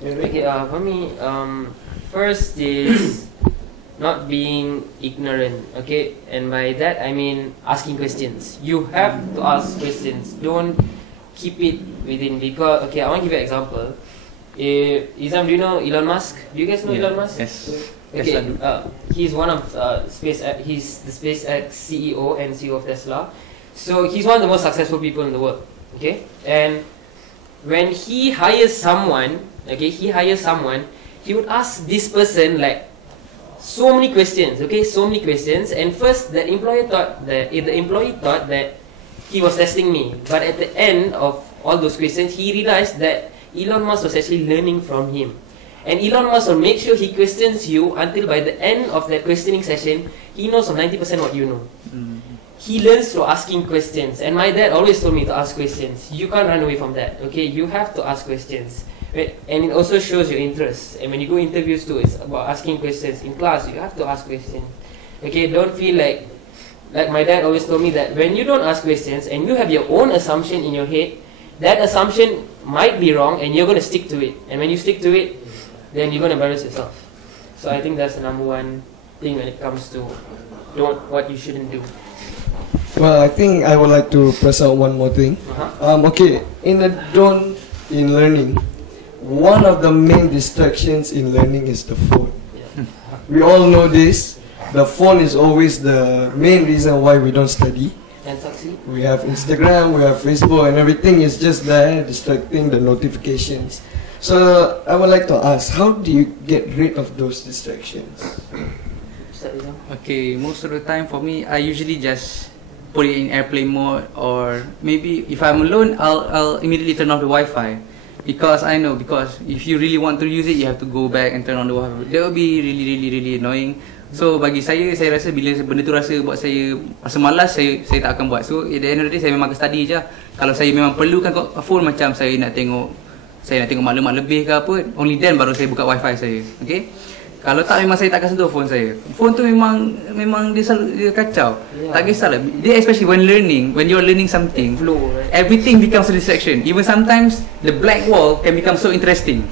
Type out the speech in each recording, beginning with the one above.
Okay, for me, first is not being ignorant. Okay, and by that I mean asking questions. You have to ask questions. Don't keep it within, because okay, I want to give you an example. Izham, do you know Elon Musk? Do you guys know Elon Musk? Yes. Okay, he's one of he's the SpaceX CEO and CEO of Tesla. So he's one of the most successful people in the world. Okay, and when he hires someone, he would ask this person like so many questions. Okay, so many questions. And first, the employee thought that he was testing me. But at the end of all those questions, he realized that Elon Musk was actually learning from him. And Elon Musk will make sure he questions you until by the end of that questioning session, he knows of 90% what you know. He learns through asking questions. And my dad always told me to ask questions. You can't run away from that. Okay, you have to ask questions. And it also shows your interest. And when you go interviews too, it's about asking questions. In class, you have to ask questions. Okay, don't feel like my dad always told me that when you don't ask questions and you have your own assumption in your head, that assumption might be wrong and you're going to stick to it. And when you stick to it, then you're going to embarrass yourself. So I think that's the number one thing when it comes to what you shouldn't do. Well, I think I would like to press out one more thing. Okay, in learning, one of the main distractions in learning is the phone. We all know this. The phone is always the main reason why we don't study. We have Instagram, we have Facebook, and everything is just there distracting, the notifications. So I would like to ask, how do you get rid of those distractions? Okay, most of the time for me, I usually just put it in airplane mode, or maybe if I'm alone, I'll immediately turn off the Wi-Fi. Because I know, because if you really want to use it, you have to go back and turn on the Wi-Fi. That will be really annoying. So bagi saya rasa bila benda tu buat saya rasa malas, saya tak akan buat. So at the end of the day, saya memang akan study je. Kalau saya memang perlukan phone, macam saya nak tengok maklumat lebih ke apa, only then baru saya buka Wi-Fi saya. Okay? Kalau tak, memang saya tak akan sentuh phone saya. Phone tu memang dia kacau. Tak kisahlah. Dia especially when you're learning something, everything becomes a distraction. Even sometimes the blank wall can become so interesting.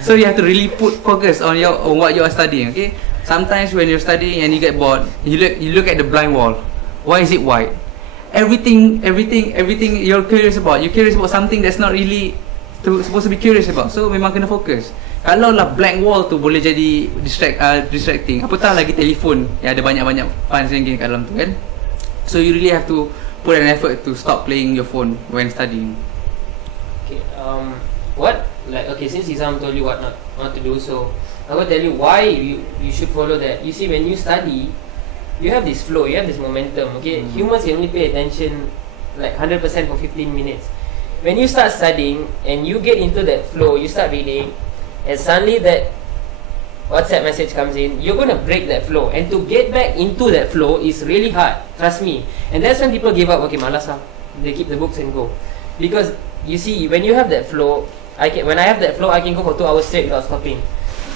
So you have to really put focus on what you are studying. Okay? Sometimes when you're studying and you get bored, you look at the blank wall. Why is it white? Everything you're curious about. You're curious about something that's not really supposed to be curious about. So memang kena fokus. Kalau lah blank wall tu boleh jadi distracting, apatah lagi telefon yang ada banyak-banyak fans yang gini kat dalam tu kan. So you really have to put an effort to stop playing your phone when studying. Okay, since Izham told you what not to do, so I will tell you why you should follow that. You see, when you study, you have this flow, you have this momentum. Okay, humans can only pay attention like 100% for 15 minutes. When you start studying and you get into that flow, you start reading, and suddenly that WhatsApp message comes in, you're going to break that flow. And to get back into that flow is really hard, trust me. And that's when people give up. Okay, malas lah. They keep the books and go. Because you see, when you have that flow, when I have that flow, I can go for 2 hours straight without stopping.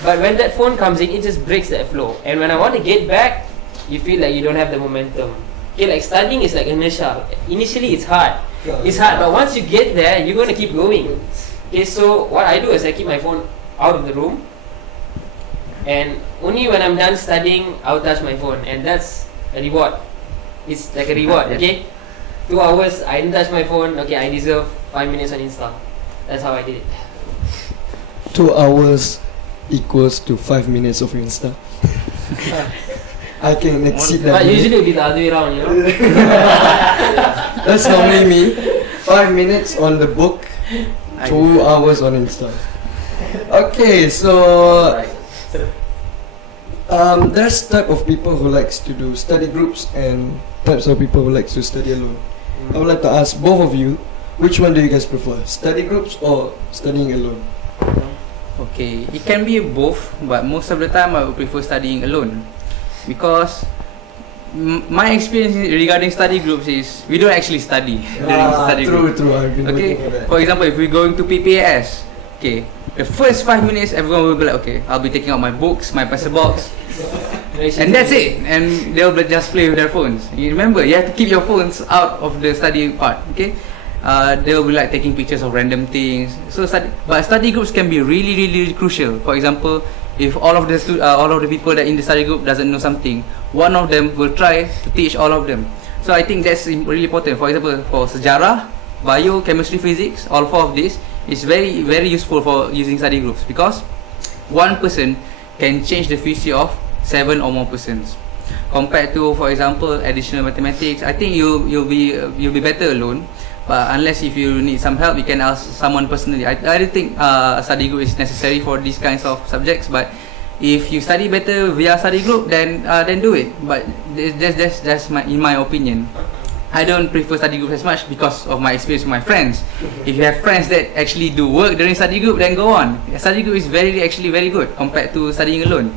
But when that phone comes in, it just breaks that flow. And when I want to get back, you feel like you don't have the momentum. Okay, like studying is like inertia. Initially it's hard. It's hard, but once you get there, you're going to keep going. Okay, so what I do is I keep my phone out of the room, and only when I'm done studying, I'll touch my phone, and that's a reward. It's like a reward. Okay, 2 hours I didn't touch my phone. Okay, I deserve 5 minutes on Insta. That's how I did it. 2 hours equals to 5 minutes of Insta. I can exceed that. But usually it'll be the other way around, you know. That's normally me. 5 minutes on the book, 2 hours on Insta. Okay, so there's type of people who likes to do study groups and types of people who likes to study alone. I would like to ask both of you, which one do you guys prefer, study groups or studying alone? Okay, it can be both, but most of the time I would prefer studying alone, because my experience regarding study groups is we don't actually study during study group. True. I've been okay, for example, if we're going to PPAS, okay, the first 5 minutes everyone will be like, okay, I'll be taking out my books, my pencil box, and that's it. And they'll just play with their phones. You remember, you have to keep your phones out of the study part. Okay, they will be like taking pictures of random things. So but study groups can be really crucial. For example, if all of the people that in the study group doesn't know something, one of them will try to teach all of them. So I think that's really important. For example, for sejarah, bio, chemistry, physics, all four of this is very useful for using study groups, because one person can change the future of 7 or more persons. Compared to, for example, additional mathematics, I think you'll be better alone. But unless if you need some help, you can ask someone personally. I don't think a study group is necessary for these kinds of subjects. But if you study better via study group, then do it. But that's in my opinion. I don't prefer study group as much because of my experience with my friends. If you have friends that actually do work during study group, then go on. A study group is actually very good compared to studying alone.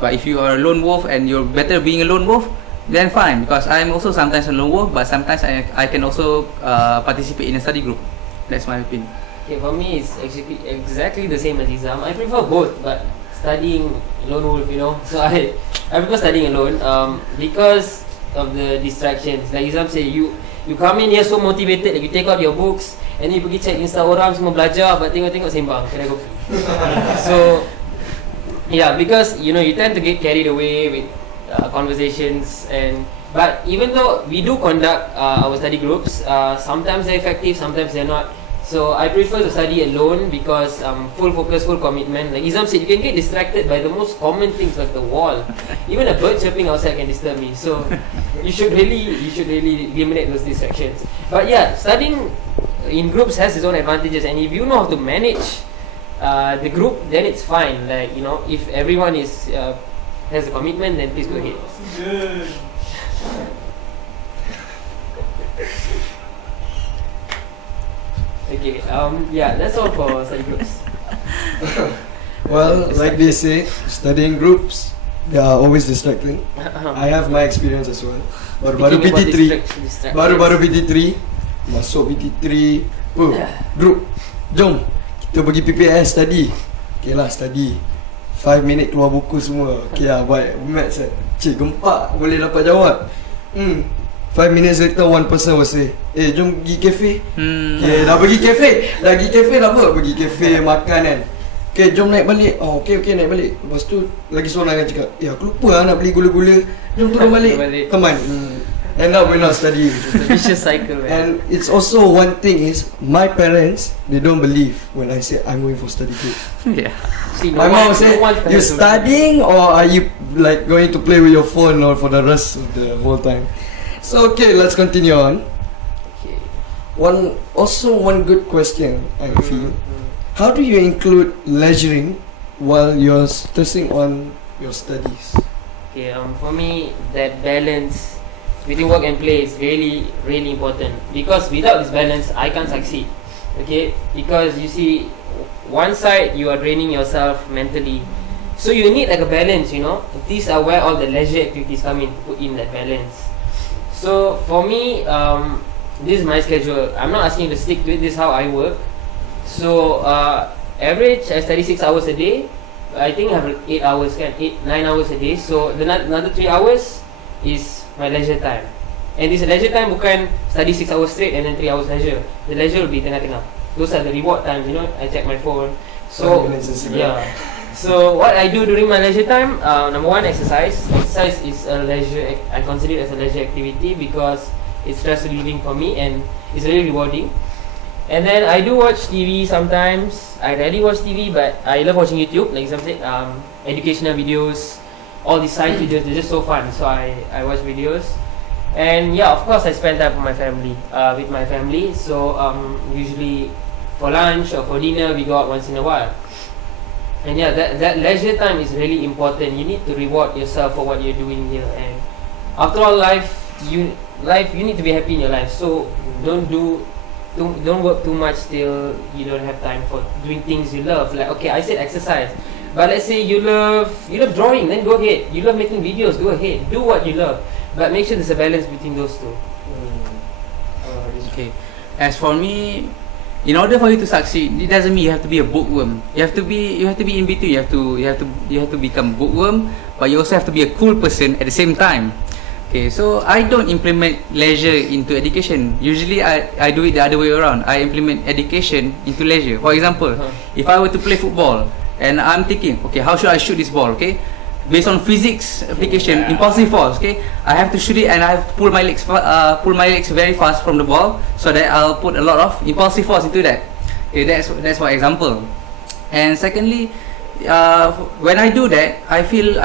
But if you are a lone wolf and you're better being a lone wolf, then fine. Because I'm also sometimes a lone wolf, but sometimes I can also participate in a study group. That's my opinion. Okay, for me it's actually exactly the same as Izham. I prefer both, but studying lone wolf, you know. So I prefer studying alone because of the distractions. Like Izham said, you come in here so motivated, like you take out your books and then you pergi check Insta orang semua belajar, but tengok sembang kedai kopi. So yeah, because you know you tend to get carried away with conversations, but even though we do conduct our study groups, sometimes they're effective, sometimes they're not. So I prefer to study alone because full focus, full commitment. Like Izham said, you can get distracted by the most common things like the wall. Even a bird chirping outside can disturb me. So you should really eliminate those distractions. But yeah, studying in groups has its own advantages, and if you know how to manage the group, then it's fine. Like, you know, if everyone has a commitment, then please go ahead. Okay, yeah, that's all for study groups. Well, like they say, studying groups, they are always distracting. I have my experience as well. Baru-baru PT3, baru-baru PT3, masuk PT3, group, jom kita pergi PPS study. Okay lah, study 5 minit keluar buku semua. Okay lah, baik, maths cik gempak boleh dapat jawab. 5 minutes later, one person will say, jom pergi kafe. Okay, dah pergi kafe. Dah pergi kafe dah apa? Pergi kafe, makan kan. Okay, jom naik balik. Oh, okay, naik balik. Lepas tu, lagi seorang yang cakap, aku lupa lah nak beli gula-gula. Jom turun balik. Come on. End up we're not studying. Vicious cycle, man. And it's also one thing is, my parents, they don't believe when I say I'm going for study group. Yeah. See, My mom say, you studying or are you like going to play with your phone or for the rest of the whole time? So okay, let's continue on. Okay. One good question I feel. How do you include leisuring while you're stressing on your studies? Okay, for me, that balance between work and play is really important, because without this balance, I can't succeed. Okay, because you see, one side you are draining yourself mentally, so you need like a balance. You know, these are where all the leisure activities come in to put in that balance. So for me, this is my schedule. I'm not asking you to stick to it. This is how I work. So average, I study 6 hours a day. I think I have 8 hours, 9 hours a day. So the another 3 hours is my leisure time. And this leisure time bukan study 6 hours straight and then 3 hours leisure. The leisure will be tengah-tengah. Those are the reward times. You know, I check my phone. So yeah. So what I do during my leisure time, number one, exercise. Exercise is a leisure. I consider it as a leisure activity because it's stress relieving for me and it's really rewarding. And then I do watch TV sometimes. I rarely watch TV, but I love watching YouTube. Like some educational videos, all these science videos. They're just so fun. So I watch videos. And yeah, of course, I spend time with my family. So usually for lunch or for dinner, we go out once in a while. And yeah, that leisure time is really important. You need to reward yourself for what you're doing here. And after all, you need to be happy in your life. So don't work too much till you don't have time for doing things you love. Like, okay, I said exercise, but let's say you love drawing, then go ahead. You love making videos, go ahead. Do what you love, but make sure there's a balance between those two. Okay. As for me, in order for you to succeed, it doesn't mean you have to be a bookworm. You have to be in between. You have to become bookworm, but you also have to be a cool person at the same time. Okay, so I don't implement leisure into education. Usually I do it the other way around. I implement education into leisure. For example, if I were to play football and I'm thinking, okay, how should I shoot this ball? Okay, based on physics application, impulsive force. Okay, I have to shoot it and I have to pull my legs very fast from the ball, so that I'll put a lot of impulsive force into that. Okay, that's for example. And secondly, when I do that, I feel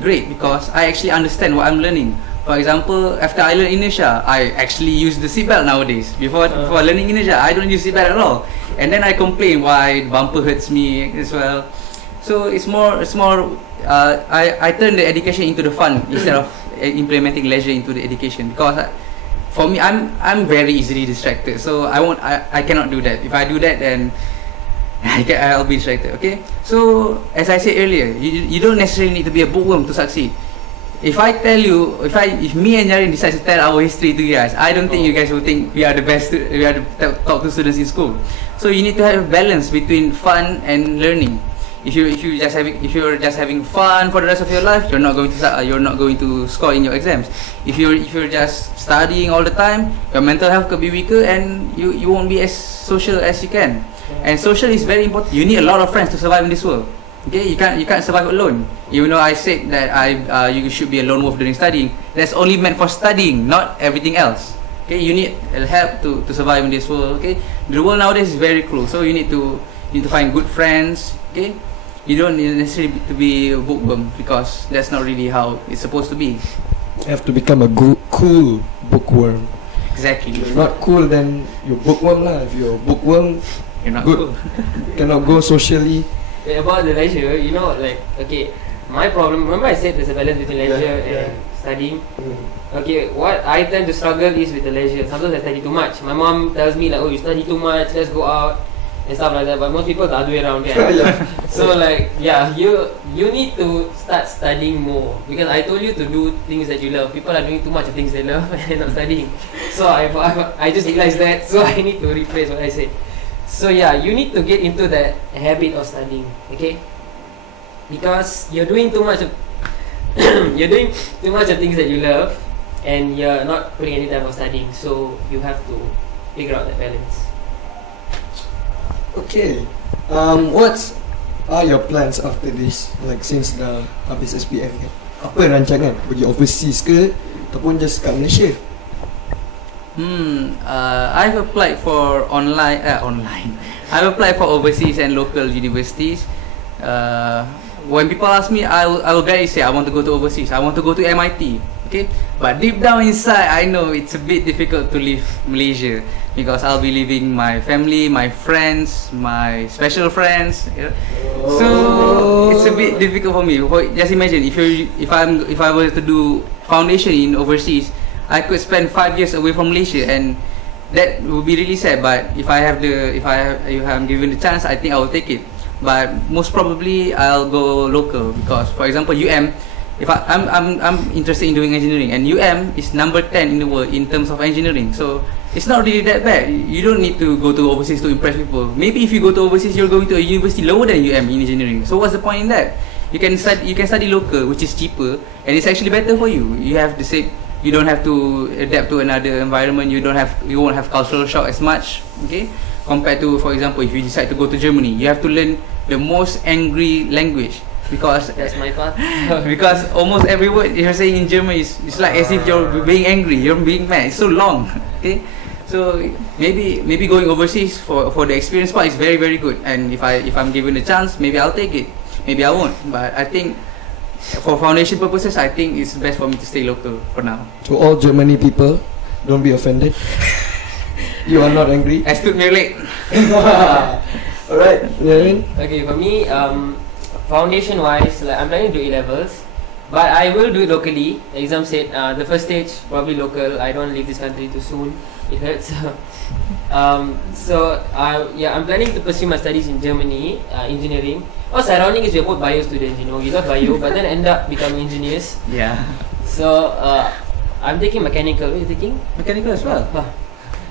great because I actually understand what I'm learning. For example, after I learn Indonesia, I actually use the seatbelt nowadays. Before learning Indonesia, I don't use seatbelt at all, and then I complain why the bumper hurts me as well. So it's more. I turn the education into the fun instead of implementing leisure into the education, because for me, I'm very easily distracted. So I cannot do that. If I do that, then I'll be distracted. Okay, so as I said earlier, you don't necessarily need to be a bookworm to succeed. If I tell you, if me and Gnyarienn decide to tell our history to you guys, I don't think you guys will think we are the best, we are the top 2 students in school. So you need to have a balance between fun and learning. If you're just having fun for the rest of your life, you're not going to score in your exams. If you're just studying all the time, your mental health could be weaker and you won't be as social as you can. And social is very important. You need a lot of friends to survive in this world. Okay, you can't survive alone. Even though I said that you should be a lone wolf during studying, that's only meant for studying, not everything else. Okay, you need help to survive in this world. Okay, the world nowadays is very cruel, so you need to find good friends. Okay, you don't necessarily to be a bookworm, because that's not really how it's supposed to be. You have to become a cool bookworm. Exactly. If you're not cool, then you're bookworm lah. If you're bookworm, you're not good. cool. Cannot go socially. About the leisure, like, okay, my problem, remember I said there's a balance between leisure and studying. Okay, what I tend to struggle is with the leisure. Sometimes I study too much. My mom tells me like, oh, you study too much, let's go out and stuff like that. But most people the other way around, yeah. So like, yeah, you need to start studying more, because I told you to do things that you love. People are doing too much of things they love and they're not studying. So I just realized that, so I need to rephrase what I said. So yeah, you need to get into that habit of studying, okay? Because you're doing too much of things that you love, and you're not putting any time for studying. So you have to figure out that balance. Okay. What are your plans after this? Like since dah habis SPM kan? Apa rancangan? Pergi overseas ke ataupun just kat Malaysia? I've applied for online. I've applied for overseas and local universities. When people ask me, I will gladly say I want to go to overseas. I want to go to MIT. Okay, but deep down inside, I know it's a bit difficult to leave Malaysia, because I'll be leaving my family, my friends, my special friends. So it's a bit difficult for me. Just imagine if I were to do foundation in overseas, I could spend 5 years away from Malaysia, and that would be really sad. But if I'm given the chance, I think I will take it. But most probably I'll go local, because for example if I'm interested in doing engineering, and is number 10 in the world in terms of engineering, so it's not really that bad. You don't need to go to overseas to impress people. Maybe if you go to overseas, you're going to a university lower than in engineering. So what's the point in that? You can study local, which is cheaper, and it's actually better for you. You don't have to adapt to another environment. You won't have cultural shock as much. Okay, compared to, for example, if you decide to go to Germany, you have to learn the most angry language, because that's my part. Because almost every word you're saying in German is like as if you're being angry, you're being mad. It's so long. Okay, so maybe going overseas for the experience part is very, very good. And if I'm given a chance, maybe I'll take it. Maybe I won't. But I think for foundation purposes, I think it's best for me to stay local for now. To all Germany people, don't be offended. You are not angry. I stood my leg. Alright, Gnyarienn. Okay, for me, foundation wise, like I'm planning to do A-levels, but I will do it locally. The exam said the first stage probably local. I don't want to leave this country too soon. It hurts. I'm planning to pursue my studies in Germany, engineering. What's ironic is we're both bio students, we love bio, but then end up becoming engineers. Yeah. So I'm taking mechanical. What are you taking? Mechanical as well.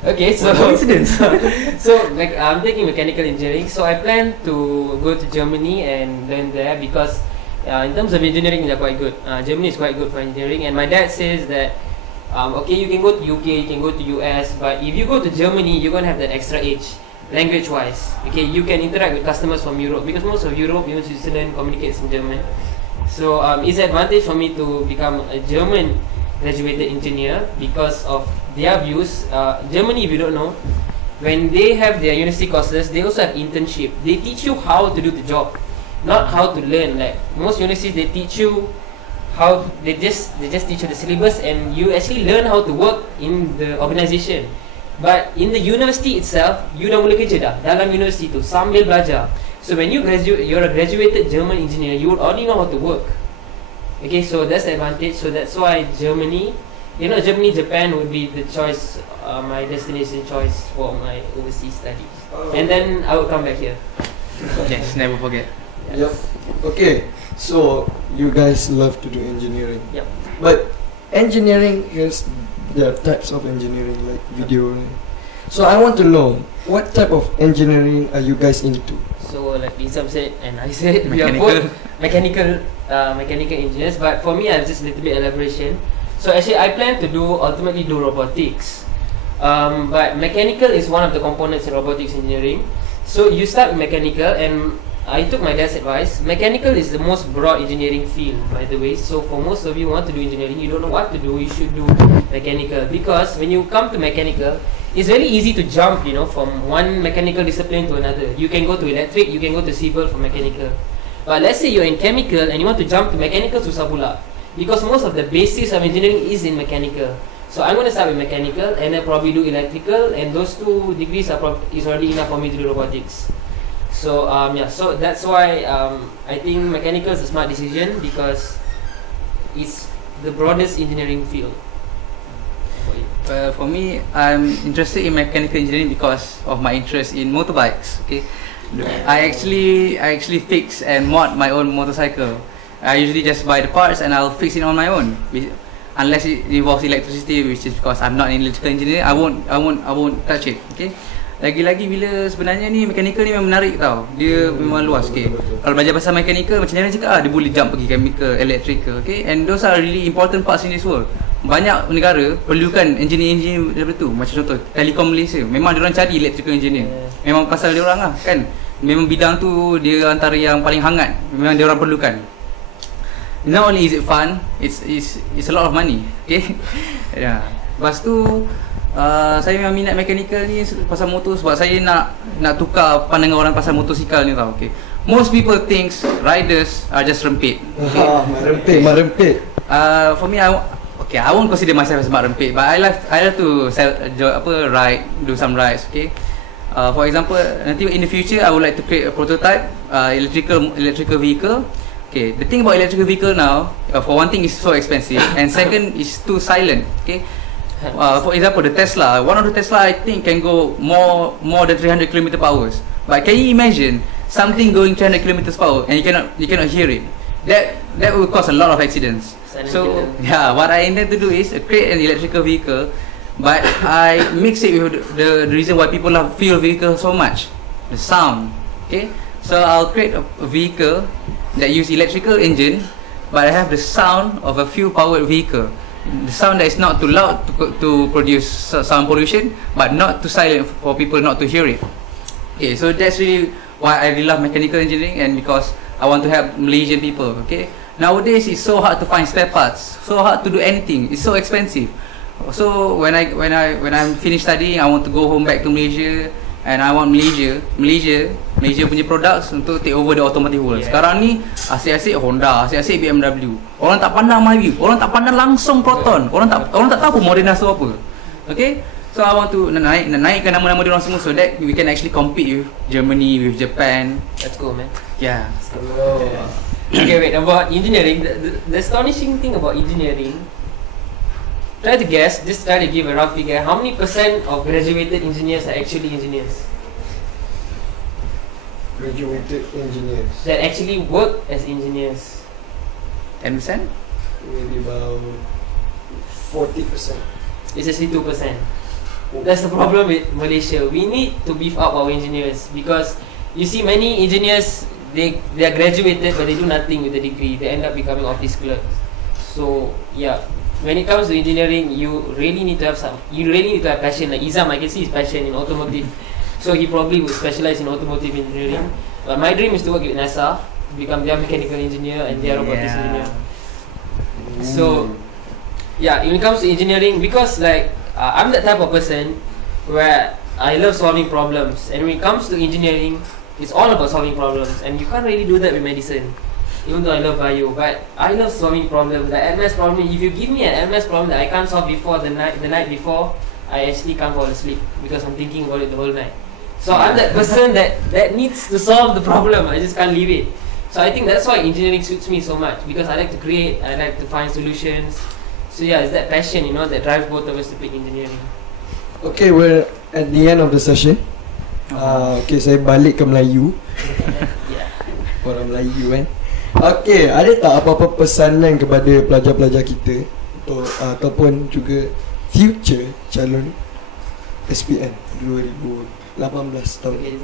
Okay, so coincidence. I'm taking mechanical engineering. So I plan to go to Germany and learn there, because In terms of engineering, they're quite good. Germany is quite good for engineering, and my dad says that okay, you can go to UK, you can go to US, but if you go to Germany, you're gonna have that extra edge, language-wise. Okay, you can interact with customers from Europe because most of Europe, even Switzerland, communicates in German. So it's an advantage for me to become a German graduated engineer because of their views. Germany, if you don't know, when they have their university courses, they also have internship. They teach you how to do the job, not how to learn. Like most universities, they teach you how they just teach you the syllabus, and you actually learn how to work in the organisation. But in the university itself, you dah mula kerja dah dalam university tu sambil belajar. So when you graduate, you're a graduated German engineer, you would already know how to work. Okay, so that's the advantage. So that's why Germany, Germany, Japan would be the choice, my destination choice for my overseas studies. And then I would come back here. Yes, never forget. Yep. Okay, so you guys love to do engineering. Yep. But engineering there are types of engineering like video. So I want to know, what type of engineering are you guys into? So like Izham said and I said, we are both mechanical engineers. But for me, I have just a little bit elaboration. So actually, I plan to ultimately do robotics. But mechanical is one of the components in robotics engineering. So you start with mechanical, and I took my dad's advice. Mechanical is the most broad engineering field, by the way. So for most of you who want to do engineering, you don't know what to do, you should do mechanical. Because when you come to mechanical, it's very easy to jump, from one mechanical discipline to another. You can go to electric, you can go to civil for mechanical. But let's say you're in chemical and you want to jump to mechanical, susah pula. Because most of the basics of engineering is in mechanical. So I'm going to start with mechanical and then probably do electrical, and those two degrees is already enough for me to do robotics. So so that's why I think mechanical is a smart decision because it's the broadest engineering field. For me, I'm interested in mechanical engineering because of my interest in motorbikes. Okay, I actually fix and mod my own motorcycle. I usually just buy the parts and I'll fix it on my own. Unless it involves electricity, which is because I'm not an electrical engineer, I won't touch it. Okay. Lagi-lagi bila sebenarnya ni mechanical ni memang menarik tau. Dia memang luas. Okay. Kalau belajar pasal mechanical, macam mana cakap dia boleh jump pergi chemical, electrical. Okay. And those are really important parts in this world. Banyak negara perlukan engineer daripada tu. Macam contoh Telekom Malaysia, memang diorang cari electrical engineer. Memang pasal diorang lah kan. Memang bidang tu dia antara yang paling hangat. Memang diorang perlukan. Not only is it fun, it's a lot of money. Okay. Yeah. Lepas tu saya memang minat mechanical ni pasal motor sebab saya nak tukar pandangan orang pasal motosikal ni tau. Okay. Most people thinks riders are just rempit. Okay. Rempit. For me, I won't consider myself as smart rempit, but I like to ride, do some rides. Okay. For example, nanti in the future I would like to create a prototype electrical vehicle. Okay, the thing about electrical vehicle now, for one thing, is so expensive, and second, is too silent. Okay, for example, the Tesla, one of the Tesla I think can go more than 300 km/h. But can you imagine something going 300 km/h and you cannot hear it? That will cause a lot of accidents. So yeah, what I intend to do is create an electrical vehicle, but I mix it with the reason why people love fuel vehicle so much, the sound. Okay, so I'll create a vehicle that use electrical engine, but I have the sound of a fuel powered vehicle. The sound that is not too loud to produce sound pollution, but not too silent for people not to hear it. Okay, so that's really why I really love mechanical engineering, and because I want to help Malaysian people. Okay, nowadays it's so hard to find spare parts, so hard to do anything. It's so expensive. So when I'm finished studying, I want to go home back to Malaysia. And I want Malaysia punya products untuk take over the automotive world. Sekarang ni asyik-asyik Honda, asyik-asyik BMW. Orang tak pandang Myvi, orang tak pandang langsung Proton. Orang tak tahu Moderna tu apa. Okay? So I want to naikkan nama-nama dia orang semua so that we can actually compete with Germany, with Japan. Let's go, man. Yeah. Okay, wait, about engineering, the astonishing thing about engineering, try to guess, just try to give a rough figure. How many % of graduated engineers are actually engineers? Graduated engineers that actually work as engineers? 10%? Maybe about 40%. It's actually 2%. That's the problem with Malaysia. We need to beef up our engineers because you see many engineers, they are graduated but they do nothing with the degree. They end up becoming office clerks. So yeah, when it comes to engineering, you really need to have passion. Like Izham, I can see his passion in automotive, so he probably would specialize in automotive engineering. But my dream is to work with NASA, become their mechanical engineer and their robotics engineer. So yeah, when it comes to engineering, because like I'm that type of person where I love solving problems, and when it comes to engineering, it's all about solving problems, and you can't really do that with medicine. Even though I love bio, but I love solving problems. The MS problem, if you give me an MS problem that I can't solve before the night before, I actually can't fall asleep because I'm thinking about it the whole night. So I'm that person that needs to solve the problem. I just can't leave it. So I think that's why engineering suits me so much, because I like to create, I like to find solutions. So yeah, it's that passion, that drives both of us to pick engineering. Okay, we're at the end of the session. Okay, saya balik ke Melayu. Yeah. Orang Melayu kan. Okay, ada tak apa-apa pesanan kepada pelajar-pelajar kita ataupun juga future calon SPM 2018 tahun ni?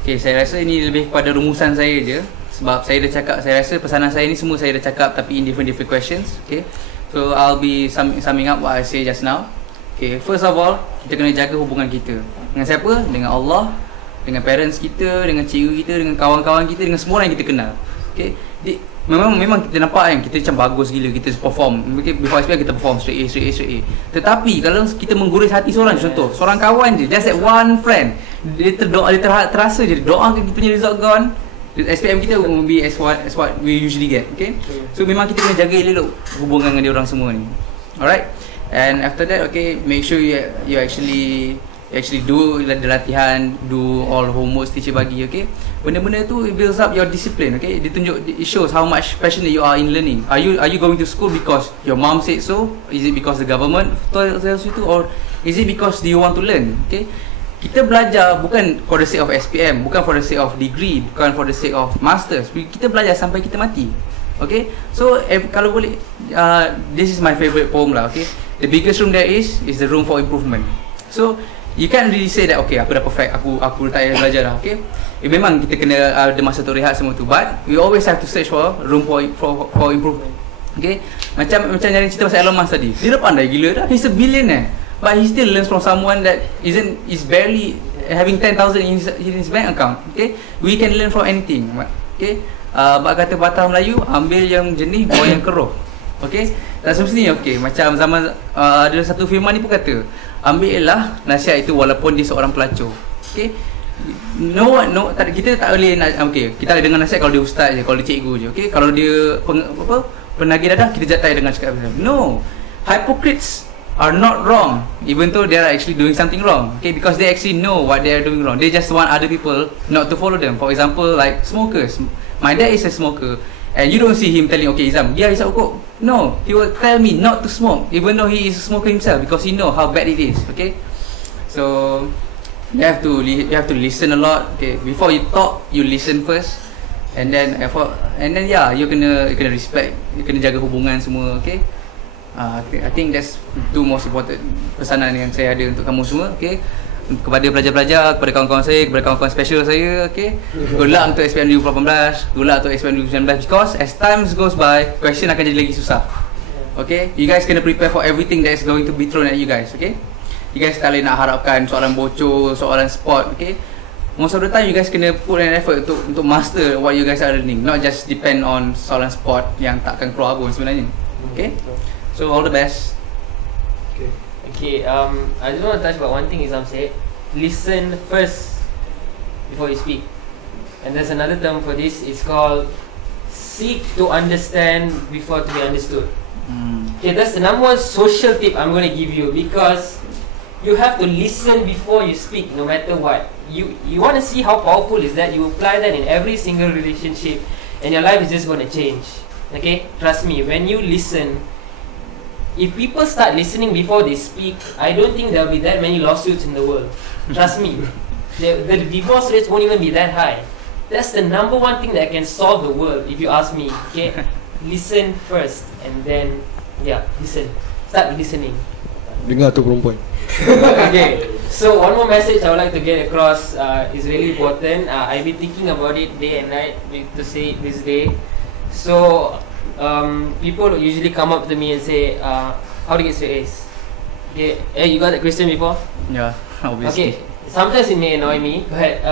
Okay, saya rasa ini lebih kepada rumusan saya je. Sebab saya dah cakap, saya rasa pesanan saya ni semua saya dah cakap tapi in different questions. Okay, so I'll be summing up what I say just now. Okay, first of all, kita kena jaga hubungan kita. Dengan siapa? Dengan Allah, dengan parents kita, dengan cikgu kita, dengan kawan-kawan kita, dengan semua orang yang kita kenal. Okay, memang kita nampak kan, kita macam bagus gila, kita perform. Okay, before SPM kita perform straight A. Tetapi kalau kita mengguris hati seorang, contoh, seorang kawan je, just that one friend, dia terasa je, doakan kita punya result gone, SPM kita will be as what we usually get. Okay, so memang kita kena jaga elok hubungan dengan dia orang semua ni. Alright, and after that, okay, make sure you actually do the latihan, do all homework teacher bagi. Okay, benda-benda tu it builds up your discipline. Okay, it shows how much passionate you are in learning. Are you going to school because your mom said so? Is it because the government tells you to, or is it because you want to learn? Okay, kita belajar bukan for the sake of SPM, bukan for the sake of degree, bukan for the sake of masters. Kita belajar sampai kita mati. Okay, so kalau boleh, this is my favorite poem lah. Okay, the biggest room there is the room for improvement. So you can't really say that okay, aku dah perfect, aku tak payah belajar dah. Okay, memang kita kena ada masa tu rehat semua tu, but we always have to search for room for improvement. Okay, macam Gnyarienn cerita pasal Elon Musk tadi, dia dah pandai gila dah, he's a billionaire, but he still learns from someone that is barely having 10,000 in his bank account. Okay, we can learn from anything. Okay, bak kata patah Melayu, ambil yang jernih, buang yang keruh. Okay, tak semestinya. Okay, macam zaman ada satu firman ni pun kata, ambillah nasihat itu walaupun dia seorang pelacur. Okay, kita tak boleh okay, kita ada dengar nasihat kalau dia ustaz je, kalau dia cikgu je. Okay, kalau dia penagih dadah, kita jatai dengan cakap no, hypocrites are not wrong even though they are actually doing something wrong. Okay, because they actually know what they are doing wrong, they just want other people not to follow them. For example, like smokers. My dad is a smoker, and you don't see him telling, okay Izham, dia hisap rokok. No, he will tell me not to smoke even though he is a smoker himself, because he know how bad it is. Okay, so you have to listen a lot. Okay, before you talk, you listen first, and then yeah, you kena respect, you kena jaga hubungan semua. Okay, I think that's two most important pesanan yang saya ada untuk kamu semua. Okay, kepada pelajar-pelajar, kepada kawan-kawan saya, kepada kawan-kawan special saya. Okay, good luck untuk SPM 2018, good luck untuk SPM 2019, because as time goes by, question akan jadi lagi susah. Okay, you guys kena prepare for everything that is going to be thrown at you guys. Okay, you guys tak boleh nak harapkan soalan bocor, soalan spot. Okay, most of the time you guys kena put an effort untuk master what you guys are learning, not just depend on soalan spot yang takkan keluar pun sebenarnya. Okay, so all the best. Okay, I just want to touch about one thing Izham said. Listen first before you speak. And there's another term for this, it's called seek to understand before to be understood. Okay, that's the number one social tip I'm going to give you, because you have to listen before you speak, no matter what. You want to see how powerful is that, you apply that in every single relationship and your life is just going to change. Okay, trust me, when you listen, if people start listening before they speak, I don't think there will be that many lawsuits in the world. Trust me, the divorce rates won't even be that high. That's the number one thing that can solve the world, if you ask me. Okay, listen first, and then listen. Start listening. Dengar tu perempuan. Okay. So one more message I would like to get across is really important. I've been thinking about it day and night to say it this day. So people usually come up to me and say, how to get straight A's? Okay, hey, you got that question before? Yeah, obviously. Okay, sometimes it may annoy me, but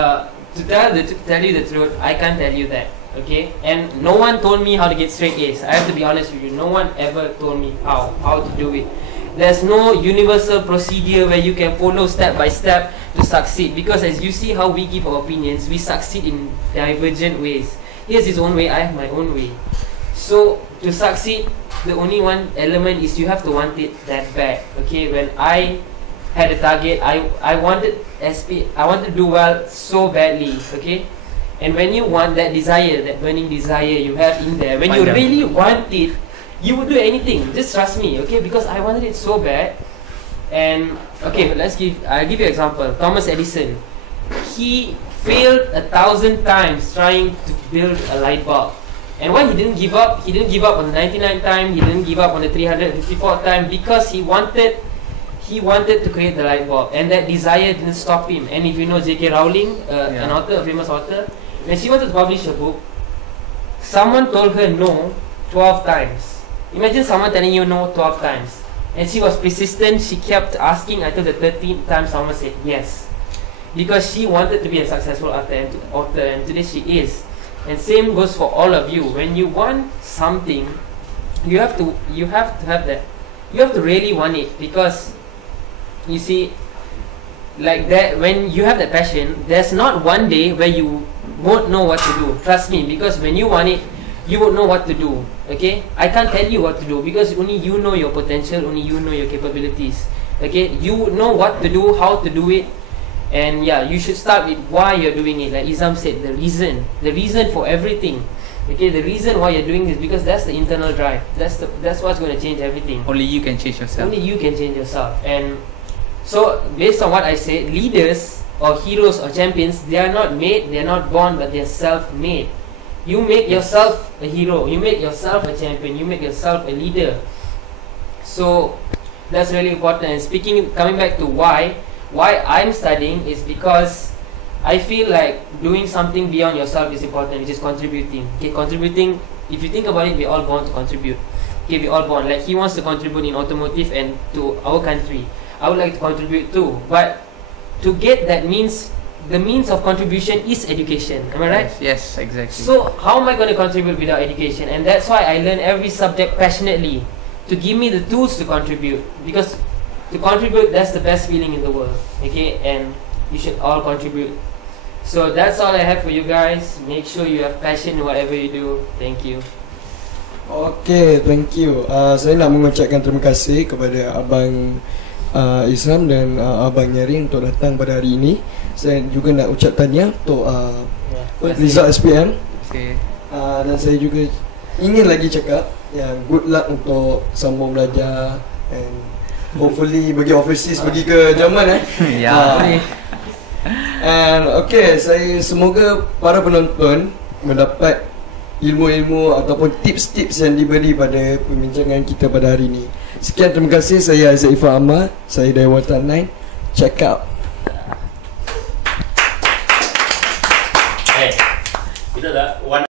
to tell you the truth, I can't tell you that. Okay, and no one told me how to get straight A's. I have to be honest with you. No one ever told me how to do it. There's no universal procedure where you can follow step by step to succeed. Because as you see how we give our opinions, we succeed in divergent ways. He has his own way, I have my own way. So to succeed, the only one element is you have to want it that bad. Okay, when I had a target, I wanted to do well so badly. Okay, and when you want that desire, that burning desire you have in there, when you really want it, you would do anything. Just trust me, okay? Because I wanted it so bad. And okay, I'll give you an example. Thomas Edison, he failed 1,000 times trying to build a light bulb. And why he didn't give up? He didn't give up on the 99th time. He didn't give up on the 354th time, because he wanted to create the light bulb, and that desire didn't stop him. And if you know J.K. Rowling, an author, a famous author, when she wanted to publish a book, someone told her no 12 times. Imagine someone telling you no 12 times. And she was persistent. She kept asking until the 13th time someone said yes. Because she wanted to be a successful author, and today she is. And same goes for all of you. When you want something, you have to have that. You have to really want it, because you see, like that, when you have that passion, there's not one day where you won't know what to do. Trust me, because when you want it, you won't know what to do. Okay, I can't tell you what to do, because only you know your potential, only you know your capabilities. Okay, you know what to do, how to do it, and yeah, you should start with why you're doing it. Like Izham said, the reason for everything. Okay, the reason why you're doing this, because that's the internal drive. That's what's going to change everything. Only you can change yourself. Only you can change yourself. And so, based on what I said, leaders or heroes or champions, they are not made, they are not born, but they are self-made. You make yourself a hero, you make yourself a champion, you make yourself a leader. So that's really important. And coming back to why I'm studying is because I feel like doing something beyond yourself is important, which is contributing. Okay, contributing, if you think about it, we're all born to contribute. Okay, we're all born. Like he wants to contribute in automotive and to our country. I would like to contribute too. But to get that means, the means of contribution is education. Am I right? Yes, exactly. So how am I going to contribute without education? And that's why I learn every subject passionately, to give me the tools to contribute. Because to contribute, that's the best feeling in the world. Okay, and you should all contribute. So that's all I have for you guys. Make sure you have passion in whatever you do. Thank you. Okay, thank you. Saya nak mengucapkan terima kasih kepada Abang Izham dan Abang Gnyarienn untuk datang pada hari ini. Saya juga nak ucap tahniah untuk result SPM. Okay. Dan saya juga ingin lagi cakap yang good luck untuk sambung belajar, and hopefully pergi overseas, pergi ke Jerman And okay, saya semoga para penonton mendapat ilmu-ilmu ataupun tips-tips yang diberi pada perbincangan kita pada hari ini. Sekian, terima kasih. Saya Selva Kumar, saya dari Warta9. Check out.